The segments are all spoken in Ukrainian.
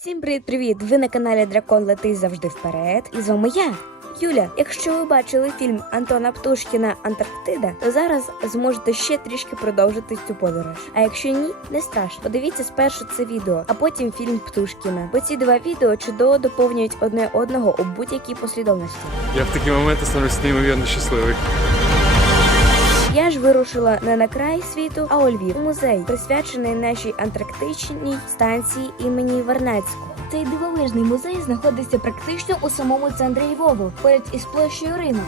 Всім привіт-привіт! Ви на каналі Дракон Летить завжди вперед. І з вами я, Юля. Якщо ви бачили фільм Антона Птушкіна Антарктида, то зараз зможете ще трішки продовжити цю подорож. А якщо ні, не страшно. Подивіться спершу це відео, а потім фільм Птушкіна. Бо ці два відео чудово доповнюють одне одного у будь-якій послідовності. Я в такі моменти становлюсь неймовірно щасливий. Я ж вирушила не на край світу, а у Львів у музей, присвячений нашій антарктичній станції імені Вернацького. Цей дивовижний музей знаходиться практично у самому центрі Львову, поряд із площею ринок.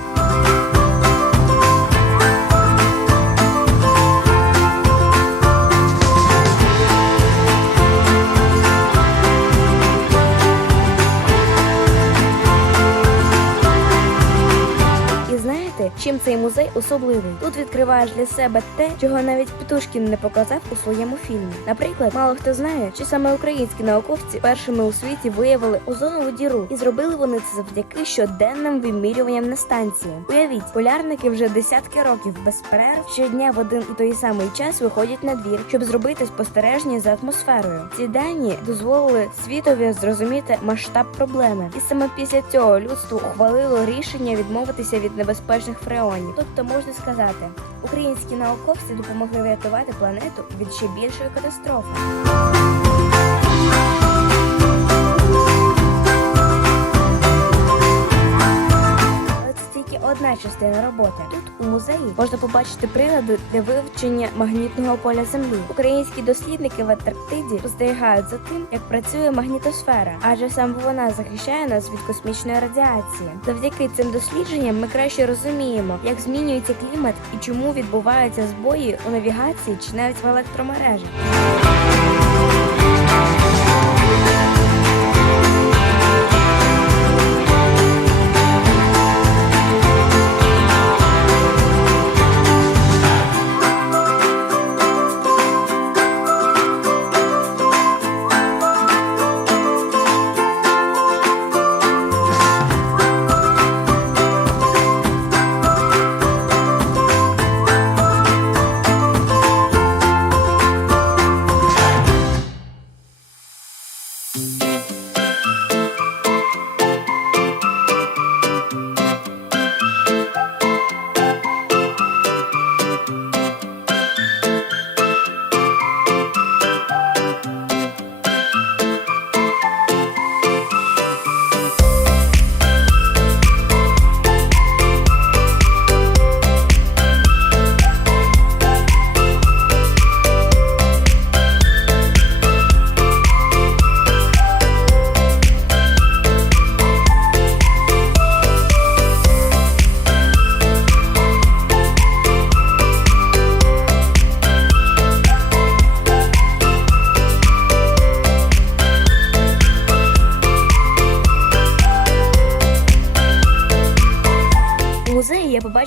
Особливий? Тут відкриваєш для себе те, чого навіть Птушкін не показав у своєму фільмі. Наприклад, мало хто знає, що саме українські науковці першими у світі виявили озонову діру, і зробили вони це завдяки щоденним вимірюванням на станції. Уявіть, полярники вже десятки років без перерв щодня в один і той самий час виходять на двір, щоб зробити спостереження за атмосферою. Ці дані дозволили світові зрозуміти масштаб проблеми, і саме після цього людство ухвалило рішення відмовитися від небезпечних фреонів. Тобто можна сказати, українські науковці допомогли врятувати планету від ще більшої катастрофи. Тільки частина роботи. Тут у музеї можна побачити прилади для вивчення магнітного поля Землі. Українські дослідники в Антарктиді спостерігають за тим, як працює магнітосфера, адже саме вона захищає нас від космічної радіації. Завдяки цим дослідженням ми краще розуміємо, як змінюється клімат і чому відбуваються збої у навігації чи навіть в електромережах.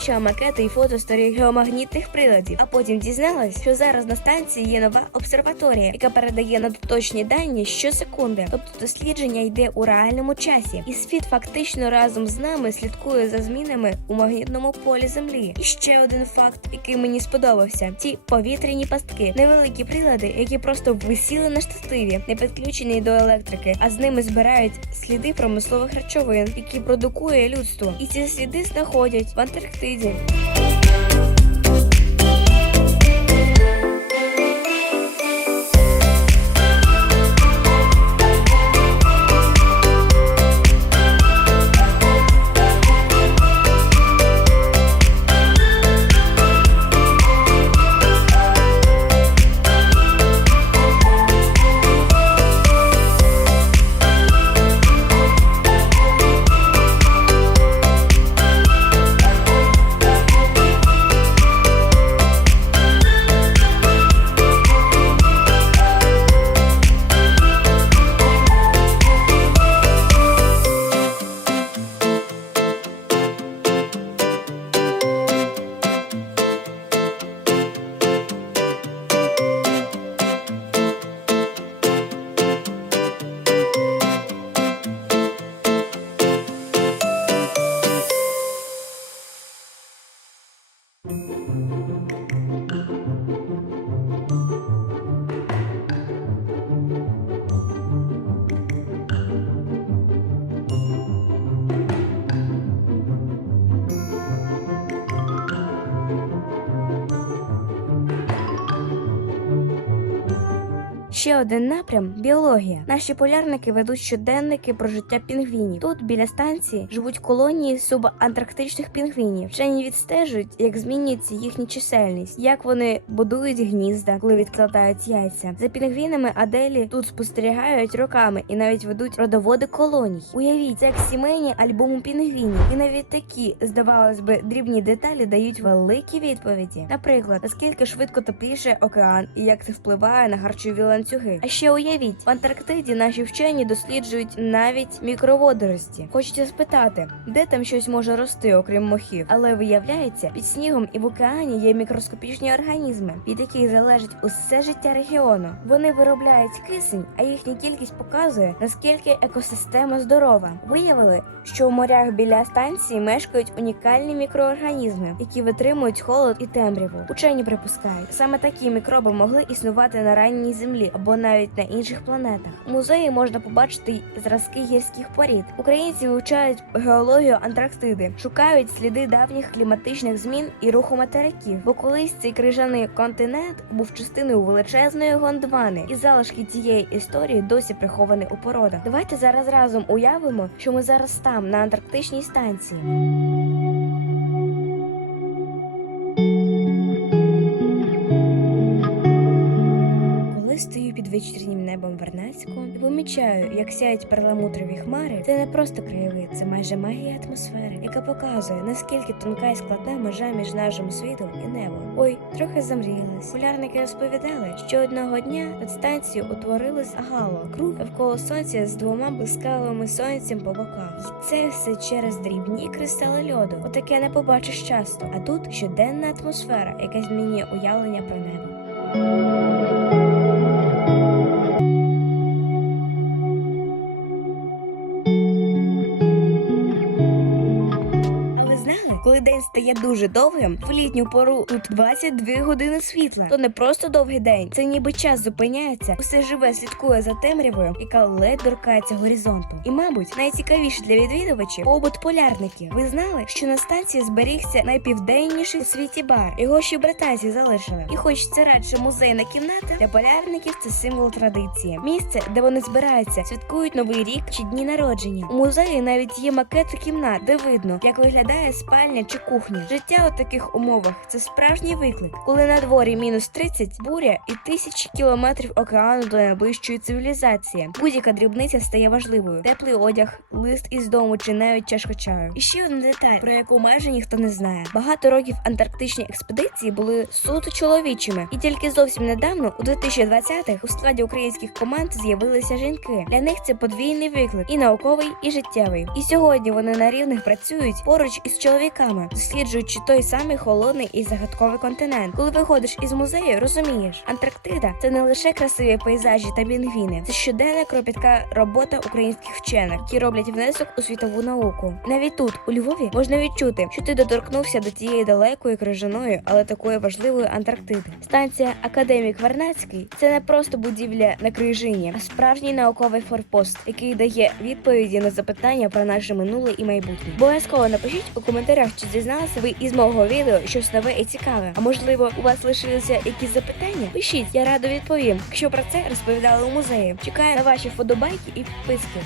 Побачила макети і фото старих геомагнітних приладів, а потім дізналась, що зараз на станції є нова обсерваторія, яка передає надточні дані щосекунди. Тобто дослідження йде у реальному часі, і світ фактично разом з нами слідкує за змінами у магнітному полі Землі. І ще один факт, який мені сподобався: ці повітряні пастки, невеликі прилади, які просто висіли на штативі, не підключені до електрики, а з ними збирають сліди промислових речовин, які продукує людство. І ці сліди знаходять в Антарктиді. થઈ જાય Ще один напрям біологія. Наші полярники ведуть щоденники про життя пінгвінів. Тут біля станції живуть колонії субантарктичних пінгвінів. Вчені відстежують, як змінюється їхня чисельність, як вони будують гнізда, коли відкладають яйця. За пінгвінами Аделі тут спостерігають роками і навіть ведуть родоводи колоній. Уявіть, як сімейні альбоми пінгвінів, і навіть такі, здавалось би, дрібні деталі дають великі відповіді. Наприклад, наскільки швидко тепліше океан і як це впливає на харчові ланцюги. А ще уявіть, в Антарктиді наші вчені досліджують навіть мікроводорості. Хочеться спитати, де там щось може рости, окрім мохів. Але виявляється, під снігом і в океані є мікроскопічні організми, від яких залежить усе життя регіону. Вони виробляють кисень, а їхня кількість показує, наскільки екосистема здорова. Виявили, що у морях біля станції мешкають унікальні мікроорганізми, які витримують холод і темряву. Учені припускають, саме такі мікроби могли існувати на ранній землі або навіть на інших планетах. У музеї можна побачити зразки гірських порід. Українці вивчають геологію Антарктиди, шукають сліди давніх кліматичних змін і руху материків. Бо колись цей крижаний континент був частиною величезної гондвани, і залишки цієї історії досі приховані у породах. Давайте зараз разом уявимо, що ми зараз там, на антарктичній станції. Вечірнім небом Вернацького і помічаю, як сяють перламутрові хмари, це не просто краєвид, це майже магія атмосфери, яка показує, наскільки тонка і складна межа між нашим світом і небом. Ой, трохи замріялись. Полярники розповідали, що одного дня над станцією утворилось гало, круг навколо сонця з двома блискавими сонцем по боках. І це все через дрібні кристали льоду. Отаке не побачиш часто. А тут щоденна атмосфера, яка змінює уявлення про небо. Дуже довгим, в літню пору тут 22 години світла. То не просто довгий день, це ніби час зупиняється, усе живе слідкує за темрявою, яка ледь торкається горизонту. І, мабуть, найцікавіше для відвідувачів побут полярників. Ви знали, що на станції зберігся найпівденніший у світі бар. Його ще британці залишили. І хоч це радше музейна кімната, для полярників це символ традиції. Місце, де вони збираються, святкують новий рік чи дні народження. У музеї навіть є макети кімнат, де видно, як виглядає спальня чи кухня. Життя у таких умовах це справжній виклик, коли на дворі мінус 30, буря і тисячі кілометрів океану до найближчої цивілізації. Будь-яка дрібниця стає важливою. Теплий одяг, лист із дому чи навіть чашка чаю. І ще одна деталь, про яку майже ніхто не знає. Багато років антарктичні експедиції були суто чоловічими, і тільки зовсім недавно, у 2020-х, у складі українських команд з'явилися жінки. Для них це подвійний виклик і науковий, і життєвий. І сьогодні вони на рівних працюють поруч із чоловіками, досліджуючи той самий холодний і загадковий континент. Коли виходиш із музею, розумієш, Антарктида це не лише красиві пейзажі та пінгвіни, це щоденна кропітка робота українських вчених, які роблять внесок у світову науку. Навіть тут, у Львові, можна відчути, що ти доторкнувся до тієї далекої крижаної, але такої важливої Антарктиди. Станція Академік Вернацький це не просто будівля на крижині, а справжній науковий форпост, який дає відповіді на запитання про наше минуле і майбутнє. Обов'язково напишіть у коментарях, чи дізналися ви із мого відео щось нове і цікаве. А можливо, у вас лишилися якісь запитання? Пишіть, я радо відповім. Якщо про це розповідали у музеї. Чекаю на ваші вподобайки і підписки.